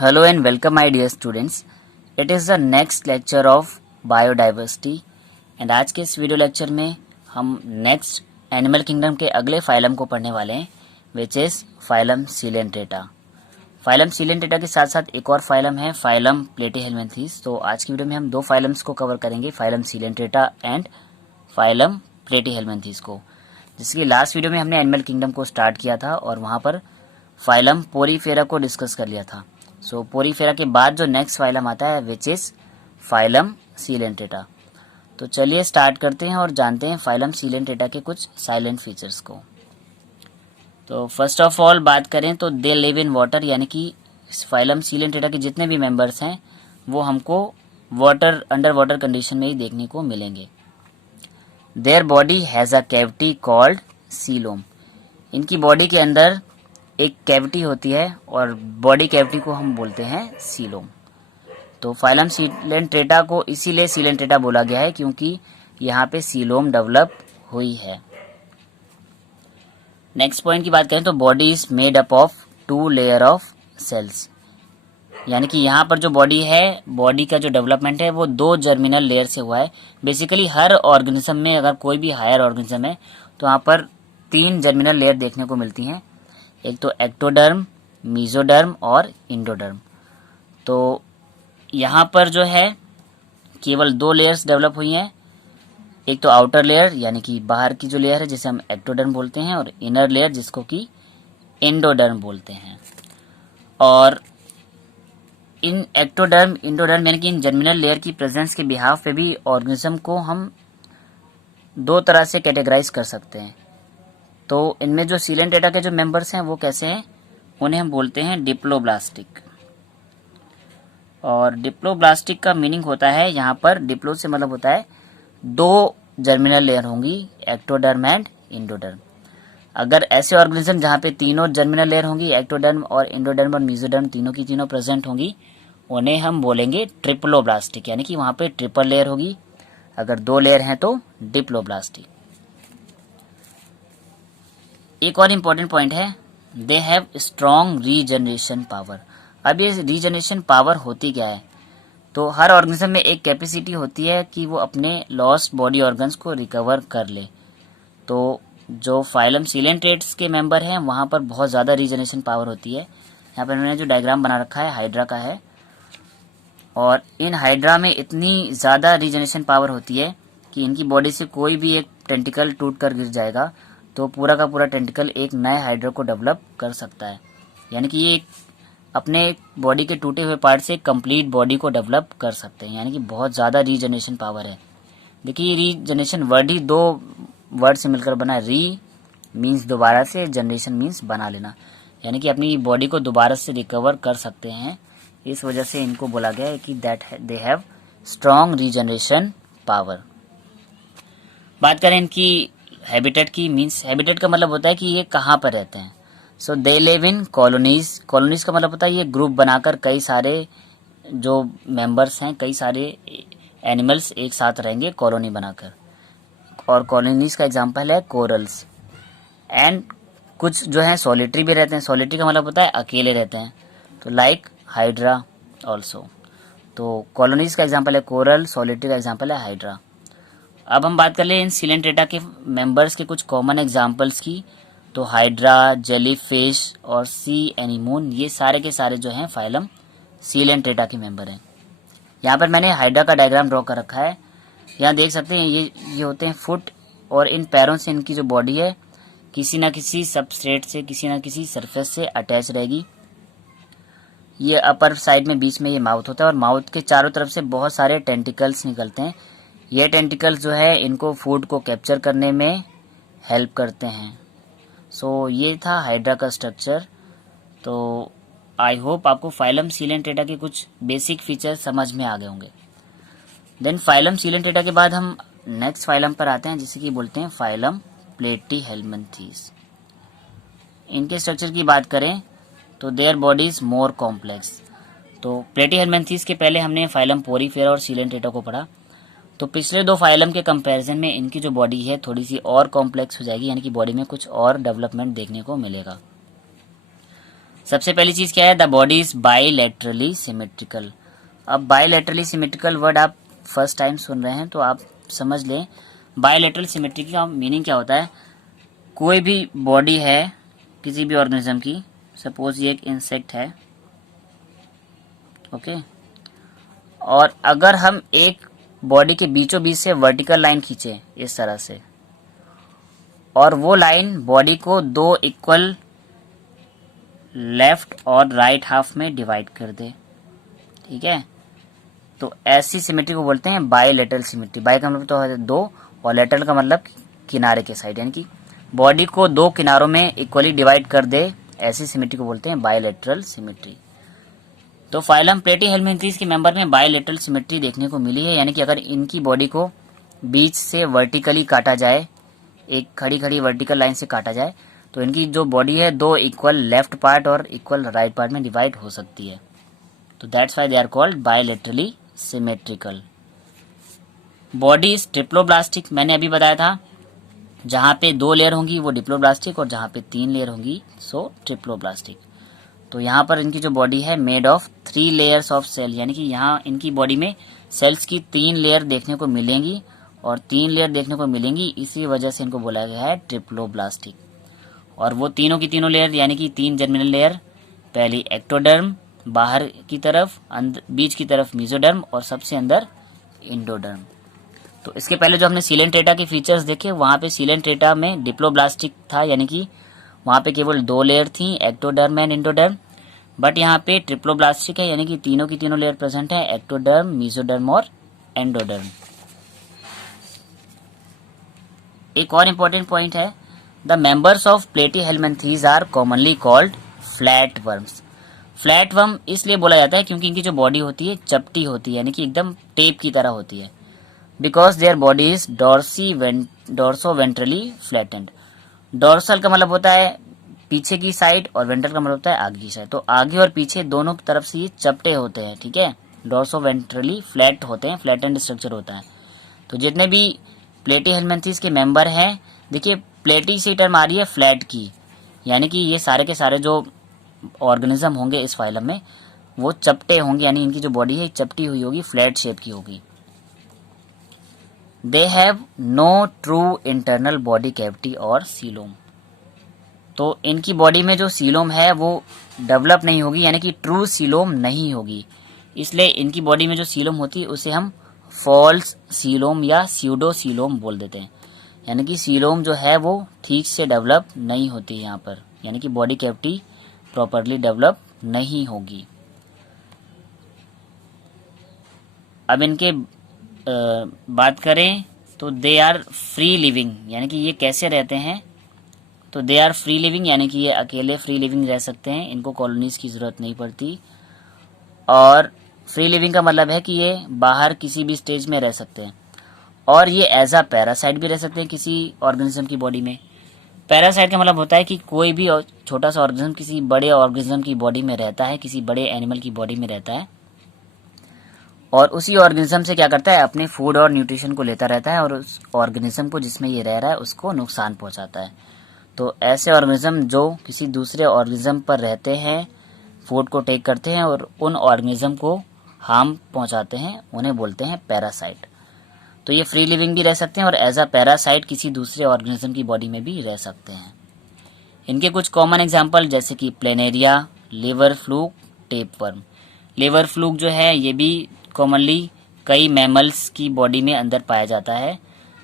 Hello and welcome my dear students. It is the next lecture of biodiversity and आज के इस video lecture में हम next animal kingdom के अगले फाइलम को पढ़ने वाले हैं which is phylum Coelenterata. Phylum Coelenterata के साथ साथ एक और फाइलम है फाइलम प्लेटीहेलमिन्थीज। तो आज की वीडियो में हम दो फाइलम्स को कवर करेंगे, फाइलम सीलेंट्रेटा एंड फाइलम प्लेटीहेलमिन्थीज को। जिसकी लास्ट वीडियो में हमने एनिमल किंगडम को स्टार्ट किया था और वहाँ पर फाइलम पोरीफेरा को डिस्कस कर लिया था। सो पोरीफेरा के बाद जो नेक्स्ट फाइलम आता है विच इज फाइलम सीलेंट्रेटा। तो चलिए स्टार्ट करते हैं और जानते हैं फाइलम सीलेंट्रेटा के कुछ साइलेंट फीचर्स को। तो फर्स्ट ऑफ ऑल बात करें तो दे लिव इन वाटर, यानी कि फाइलम सीलेंट्रेटा के जितने भी मेंबर्स हैं वो हमको वाटर अंडर वाटर कंडीशन में ही देखने को मिलेंगे। Their body has a cavity called coelom. इनकी बॉडी के अंदर एक कैविटी होती है और बॉडी कैविटी को हम बोलते हैं सीलोम। तो फाइलम सीलेंट्रेटा को इसीलिए सीलेंट्रेटा बोला गया है क्योंकि यहाँ पे सीलोम डेवलप हुई है। नेक्स्ट पॉइंट की बात करें तो body is made up of 2 layer of cells, यानी कि यहाँ पर जो बॉडी है, बॉडी का जो डेवलपमेंट है वो 2 जर्मिनल लेयर से हुआ है। बेसिकली हर ऑर्गेनिज्म में अगर कोई भी हायर ऑर्गेनिज्म है तो यहाँ पर 3 जर्मिनल लेयर देखने को मिलती हैं, एक तो एक्टोडर्म, मीजोडर्म और इंडोडर्म। तो यहाँ पर जो है केवल 2 लेयर्स डेवलप हुई हैं, एक तो आउटर लेयर यानी कि बाहर की जो लेयर है जिसे हम एक्टोडर्म बोलते हैं और इनर लेयर जिसको कि इंडोडर्म बोलते हैं। और इन एक्टोडर्म, इंडोडर्म यानी कि इन जर्मिनल लेयर की प्रेजेंस के बिहाफ पे भी ऑर्गेनिज्म को हम 2 तरह से कैटेगराइज कर सकते हैं। तो इनमें जो सीलेंट्रेटा के जो मेंबर्स हैं वो कैसे हैं, उन्हें हम बोलते हैं डिप्लोब्लास्टिक। और डिप्लोब्लास्टिक का मीनिंग होता है, यहाँ पर डिप्लो से मतलब होता है 2 जर्मिनल लेयर होंगी, एक्टोडर्म एंड इंडोडर्म। अगर ऐसे ऑर्गेनिज्म जहाँ पे तीनों जर्मिनल लेयर होंगी, एक्टोडर्म और इंडोडर्म और मीजोडर्म तीनों की तीनों प्रेजेंट होंगी, उन्हें हम बोलेंगे ट्रिप्लोब्लास्टिक, यानी कि वहाँ पे ट्रिपल लेयर होगी। अगर 2 लेयर हैं तो डिप्लोब्लास्टिक। एक और इम्पोर्टेंट पॉइंट है, they have strong regeneration power. अब ये रीजनरेशन पावर होती क्या है, तो हर ऑर्गेनिज्म में एक कैपेसिटी होती है कि वो अपने लॉस्ट बॉडी ऑर्गन्स को रिकवर कर ले। तो जो फाइलम सीलेंट्रेट्स के मेंबर हैं वहाँ पर बहुत ज़्यादा रीजनरेशन पावर होती है। यहाँ पर मैंने जो डायग्राम बना रखा है हाइड्रा का है, और इन हाइड्रा में इतनी ज़्यादा रीजनरेशन पावर होती है कि इनकी बॉडी से कोई भी एक टेंटिकल टूट कर गिर जाएगा तो पूरा का पूरा टेंटिकल एक नए हाइड्रा को डेवलप कर सकता है। यानी कि ये अपने बॉडी के टूटे हुए पार्ट से कंप्लीट बॉडी को डेवलप कर सकते हैं, यानी कि बहुत ज़्यादा रीजनरेशन पावर है। देखिए रीजनरेशन वर्ड ही 2 वर्ड से मिलकर बना है। री मीन्स दोबारा से, जनरेशन मीन्स बना लेना, यानी कि अपनी बॉडी को दोबारा से रिकवर कर सकते हैं। इस वजह से इनको बोला गया है कि that they have strong regeneration power. बात करें इनकी हैबिटेट की, मीन्स हैबिटेट का मतलब होता है कि ये कहाँ पर रहते हैं। So they live in colonies. Colonies का मतलब होता है ये ग्रुप बनाकर कई सारे जो मेंबर्स हैं, कई सारे एनिमल्स एक साथ रहेंगे कॉलोनी बनाकर। और कॉलोनीज का एग्जांपल है कोरल्स। एंड कुछ जो है सॉलिटरी भी रहते हैं। सॉलिटरी का मतलब होता है अकेले रहते हैं, तो लाइक हाइड्रा ऑल्सो। तो कॉलोनीज का एग्जाम्पल है कोरल, सॉलिटरी का एग्जाम्पल है हाइड्रा। अब हम बात कर ले इन सीलेंट्रेटा के मेंबर्स के कुछ कॉमन एग्जांपल्स की। तो हाइड्रा, जेलीफिश और सी एनीमोन, ये सारे के सारे जो हैं फाइलम सीलेंट्रेटा के मेंबर हैं। यहाँ पर मैंने हाइड्रा का डायग्राम ड्रॉ कर रखा है। यहाँ देख सकते हैं ये होते हैं फुट, और इन पैरों से इनकी जो बॉडी है किसी ना किसी सबस्ट्रेट से, किसी ना किसी सरफेस से अटैच रहेगी। ये अपर साइड में बीच में ये माउथ होता है और माउथ के चारों तरफ से बहुत सारे टेंटिकल्स निकलते हैं। ये टेंटिकल्स जो है इनको फूड को कैप्चर करने में हेल्प करते हैं। सो ये था हाइड्रा का स्ट्रक्चर। तो आई होप आपको फाइलम सीलेंट्रेटा के कुछ बेसिक फीचर समझ में आ गए होंगे। देन फाइलम सीलेंट्रेटा के बाद हम नेक्स्ट फाइलम पर आते हैं जिसे कि बोलते हैं फाइलम प्लेटीहेलमिन्थीज। इनके स्ट्रक्चर की बात करें तो their body is more complex. तो प्लेटीहेलमिन्थीज के पहले हमने फाइलम पोरीफेरा और सीलेंट्रेटा को पढ़ा। तो पिछले 2 फाइलम के कंपैरिजन में इनकी जो बॉडी है थोड़ी सी और कॉम्प्लेक्स हो जाएगी, यानी कि बॉडी में कुछ और डेवलपमेंट देखने को मिलेगा। सबसे पहली चीज क्या है, the body is bilaterally symmetrical. अब बाइलेटरली सिमेट्रिकल वर्ड आप फर्स्ट टाइम सुन रहे हैं तो आप समझ लें बाइलेटरल सिमेट्री का मीनिंग क्या होता है। कोई भी बॉडी है किसी भी ऑर्गेनिज्म की, सपोज ये एक इंसेक्ट है, ओके, और अगर हम एक बॉडी के बीचों बीच से वर्टिकल लाइन खींचे इस तरह से, और वो लाइन बॉडी को दो इक्वल लेफ्ट और राइट हाफ में डिवाइड कर दे, ठीक है, तो ऐसी सिमेट्री को बोलते हैं बाइलेटरल सिमेट्री। बाई का मतलब तो है दो, और लेटरल का मतलब किनारे के साइड, यानी कि बॉडी को दो किनारों में इक्वली डिवाइड कर दे, ऐसी सिमेट्री को बोलते हैं बाइलेटरल सिमेट्री। तो फाइलम प्लेटीहेल्मिन्थीज के मेंबर में बाइलेटरल सिमेट्री देखने को मिली है, यानी कि अगर इनकी बॉडी को बीच से वर्टिकली काटा जाए, एक खड़ी खड़ी वर्टिकल लाइन से काटा जाए, तो इनकी जो बॉडी है दो इक्वल लेफ्ट पार्ट और इक्वल राइट पार्ट में डिवाइड हो सकती है। तो that's why they are called bilaterally symmetrical. Body is triploblastic, मैंने अभी बताया था, जहां पे दो लेयर होंगी वो डिप्लोब्लास्टिक, और जहां पे तीन लेयर होंगी सो ट्रिप्लोब्लास्टिक। तो यहाँ पर इनकी जो बॉडी है made of 3 layers of cell, यानी कि यहाँ इनकी बॉडी में सेल्स की 3 लेयर देखने को मिलेंगी, और 3 लेयर देखने को मिलेंगी, इसी वजह से इनको बोला गया है ट्रिप्लोब्लास्टिक। और वो तीनों की तीनों लेयर यानी कि 3 जर्मिनल लेयर, पहली एक्टोडर्म बाहर की तरफ, बीच की तरफ मेसोडर्म, और सबसे अंदर इंडोडर्म। तो इसके पहले जो हमने सीलेंट्रेटा के फीचर्स देखे, वहाँ पे सीलेंट्रेटा में डिप्लोब्लास्टिक था, यानी कि वहाँ पे केवल 2 लेयर थी, एक्टोडर्म एंड इंडोडर्म। बट यहाँ पे ट्रिप्लोब्लास्टिक है, यानी कि तीनों की तीनों लेयर प्रेजेंट है, एक्टोडर्म, मेसोडर्म और एंडोडर्म। एक और इम्पोर्टेंट पॉइंट है, the members of platyhelminthes are commonly called flat worms. Flat worm इसलिए बोला जाता है क्योंकि इनकी जो बॉडी होती है चपटी होती है, यानी कि एकदम टेप की तरह होती है। Because their body is dorso ventrally flattened. Dorsal का मतलब होता है पीछे की साइड, और वेंट्रल का मतलब होता है आगे की साइड। तो आगे और पीछे दोनों की तरफ से ये चपटे होते हैं, ठीक है, डॉर्सो वेंट्रली फ्लैट होते हैं, फ्लैटेंड स्ट्रक्चर होता है। तो जितने भी प्लेटीहेल्मिन्थीज के मेंबर हैं, देखिए प्लेटी से टर्म आ रही है फ्लैट की, यानी कि ये सारे के सारे जो ऑर्गेनिज्म होंगे इस फाइलम में वो चपटे होंगे, यानी इनकी जो बॉडी है चपटी हुई होगी, फ्लैट शेप की होगी। They have no true internal body cavity और सीलोम। तो इनकी बॉडी में जो सीलोम है वो डेवलप नहीं होगी, यानी कि ट्रू सीलोम नहीं होगी, इसलिए इनकी बॉडी में जो सीलोम होती है उसे हम फॉल्स सीलोम या स्यूडो सीलोम बोल देते हैं। यानी कि सीलोम जो है वो ठीक से डेवलप नहीं होती है यहाँ पर, यानी कि बॉडी कैविटी प्रॉपरली डेवलप नहीं होगी। अब इनके बात करें तो दे आर फ्री लिविंग, यानी कि ये कैसे रहते हैं, तो दे आर फ्री लिविंग, यानी कि ये अकेले फ्री लिविंग रह सकते हैं, इनको कॉलोनीज की ज़रूरत नहीं पड़ती। और फ्री लिविंग का मतलब है कि ये बाहर किसी भी स्टेज में रह सकते हैं, और ये एज अ पैरासाइट भी रह सकते हैं किसी ऑर्गेनिज्म की बॉडी में। पैरासाइट का मतलब होता है कि कोई भी छोटा सा ऑर्गेनिज्म किसी बड़े ऑर्गेनिज्म की बॉडी में रहता है, किसी बड़े एनिमल की बॉडी में रहता है, और उसी ऑर्गेनिज्म से क्या करता है, अपने फूड और न्यूट्रिशन को लेता रहता है, और उस ऑर्गेनिज्म को जिसमें ये रह रहा है उसको नुकसान पहुंचाता है। तो ऐसे ऑर्गेनिज्म जो किसी दूसरे ऑर्गेनिज्म पर रहते हैं, फूड को टेक करते हैं और उन ऑर्गेनिज्म को हार्म पहुंचाते हैं, उन्हें बोलते हैं पैरासाइट। तो ये फ्री लिविंग भी रह सकते हैं और एज अ पैरासाइट किसी दूसरे ऑर्गेनिज्म की बॉडी में भी रह सकते हैं। इनके कुछ कॉमन एग्जाम्पल जैसे कि planaria, liver fluke, tapeworm. Liver fluke जो है ये भी कॉमनली कई मैमल्स की बॉडी में अंदर पाया जाता है,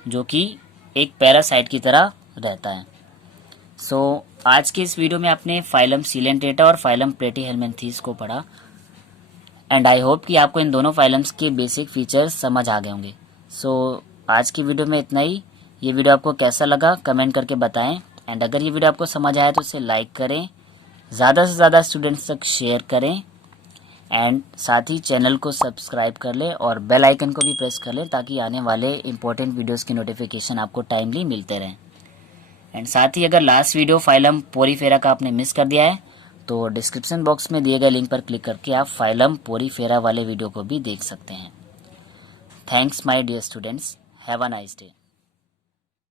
जो कि एक पैरासाइट की तरह रहता है। सो आज के इस वीडियो में आपने फाइलम सीलेंट्रेटा और फाइलम प्लेटीहेल्मिन्थीज को पढ़ा, एंड आई होप कि आपको इन दोनों फाइलम्स के बेसिक फीचर्स समझ आ गए होंगे। सो आज की वीडियो में इतना ही। ये वीडियो आपको कैसा लगा कमेंट करके बताएं, एंड अगर ये वीडियो आपको समझ आया तो इसे लाइक करें, ज़्यादा से ज़्यादा स्टूडेंट्स तक शेयर करें, एंड साथ ही चैनल को सब्सक्राइब कर लें और बेल आइकन को भी प्रेस कर लें ताकि आने वाले इंपॉर्टेंट वीडियोस की नोटिफिकेशन आपको टाइमली मिलते रहें। एंड साथ ही अगर लास्ट वीडियो फाइलम पोरीफेरा का आपने मिस कर दिया है तो डिस्क्रिप्शन बॉक्स में दिए गए लिंक पर क्लिक करके आप फाइलम पोरीफेरा वाले वीडियो को भी देख सकते हैं। Thanks my dear students, have a nice day.